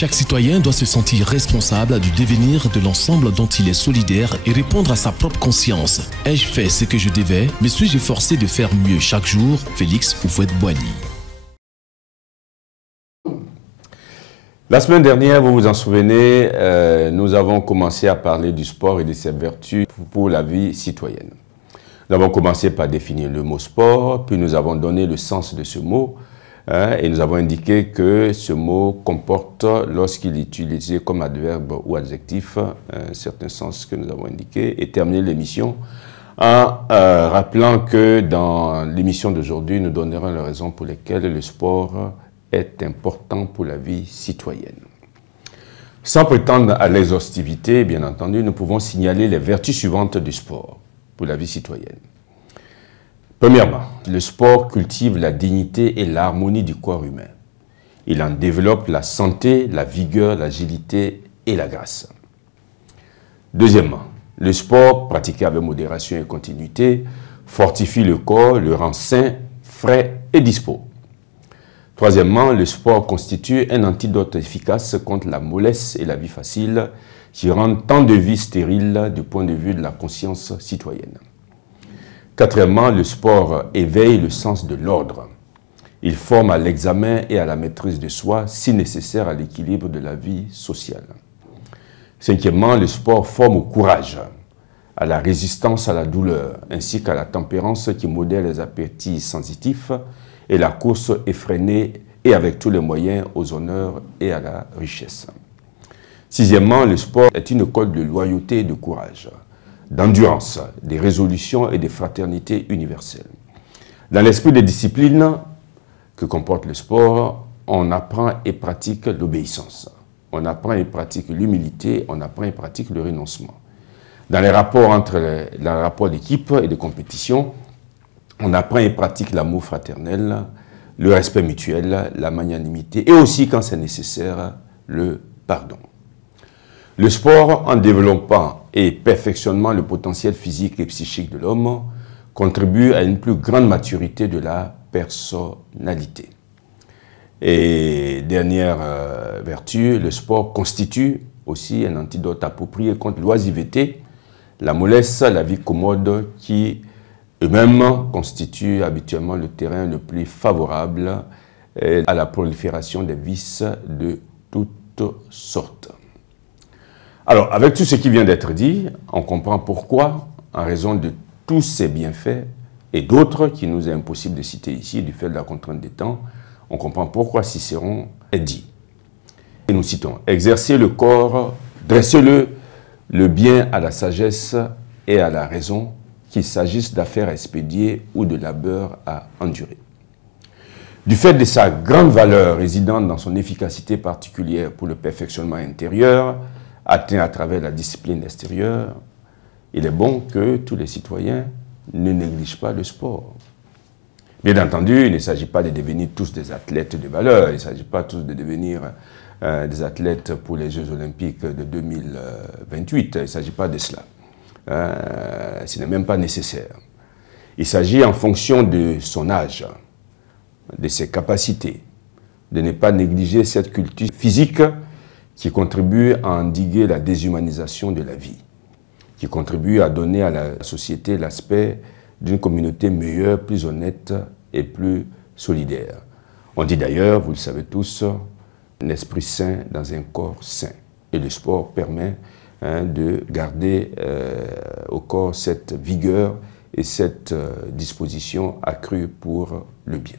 Chaque citoyen doit se sentir responsable du devenir de l'ensemble dont il est solidaire et répondre à sa propre conscience. Ai-je fait ce que je devais? Me suis-je forcé de faire mieux chaque jour? Félix Houphouët-Boigny. La semaine dernière, vous vous en souvenez, nous avons commencé à parler du sport et de ses vertus pour la vie citoyenne. Nous avons commencé par définir le mot sport, puis nous avons donné le sens de ce mot, et nous avons indiqué que ce mot comporte, lorsqu'il est utilisé comme adverbe ou adjectif, un certain sens que nous avons indiqué, et terminé l'émission en rappelant que dans l'émission d'aujourd'hui, nous donnerons les raisons pour lesquelles le sport est important pour la vie citoyenne. Sans prétendre à l'exhaustivité, bien entendu, nous pouvons signaler les vertus suivantes du sport pour la vie citoyenne. Premièrement, le sport cultive la dignité et l'harmonie du corps humain. Il en développe la santé, la vigueur, l'agilité et la grâce. Deuxièmement, le sport pratiqué avec modération et continuité fortifie le corps, le rend sain, frais et dispos. Troisièmement, le sport constitue un antidote efficace contre la mollesse et la vie facile qui rendent tant de vies stériles du point de vue de la conscience citoyenne. Quatrièmement, le sport éveille le sens de l'ordre. Il forme à l'examen et à la maîtrise de soi, si nécessaire à l'équilibre de la vie sociale. Cinquièmement, le sport forme au courage, à la résistance à la douleur, ainsi qu'à la tempérance qui modère les appétits sensitifs et la course effrénée et avec tous les moyens aux honneurs et à la richesse. Sixièmement, le sport est une école de loyauté et de courage, d'endurance, de résolution et de fraternité universelle. Dans l'esprit des disciplines que comporte le sport, on apprend et pratique l'obéissance. On apprend et pratique l'humilité, on apprend et pratique le renoncement. Dans les rapports d'équipe et de compétition, on apprend et pratique l'amour fraternel, le respect mutuel, la magnanimité et aussi, quand c'est nécessaire, le pardon. Le sport, en développant et perfectionnant le potentiel physique et psychique de l'homme, contribue à une plus grande maturité de la personnalité. Et dernière vertu, le sport constitue aussi un antidote approprié contre l'oisiveté, la mollesse, la vie commode qui eux-mêmes constituent habituellement le terrain le plus favorable à la prolifération des vices de toutes sortes. Alors, avec tout ce qui vient d'être dit, on comprend pourquoi, en raison de tous ces bienfaits et d'autres qui nous est impossible de citer ici du fait de la contrainte des temps, on comprend pourquoi Cicéron est dit. Et nous citons, « Exercez le corps, dressez-le, le bien à la sagesse et à la raison, qu'il s'agisse d'affaires à expédier ou de labeur à endurer. » Du fait de sa grande valeur résidant dans son efficacité particulière pour le perfectionnement intérieur, atteint à travers la discipline extérieure, il est bon que tous les citoyens ne négligent pas le sport. Bien entendu, il ne s'agit pas de devenir tous des athlètes de valeur, il ne s'agit pas tous de devenir des athlètes pour les Jeux Olympiques de 2028, il ne s'agit pas de cela. Ce n'est même pas nécessaire. Il s'agit en fonction de son âge, de ses capacités, de ne pas négliger cette culture physique qui contribue à endiguer la déshumanisation de la vie, qui contribue à donner à la société l'aspect d'une communauté meilleure, plus honnête et plus solidaire. On dit d'ailleurs, vous le savez tous, un esprit sain dans un corps sain. Et le sport permet de garder au corps cette vigueur et cette disposition accrue pour le bien.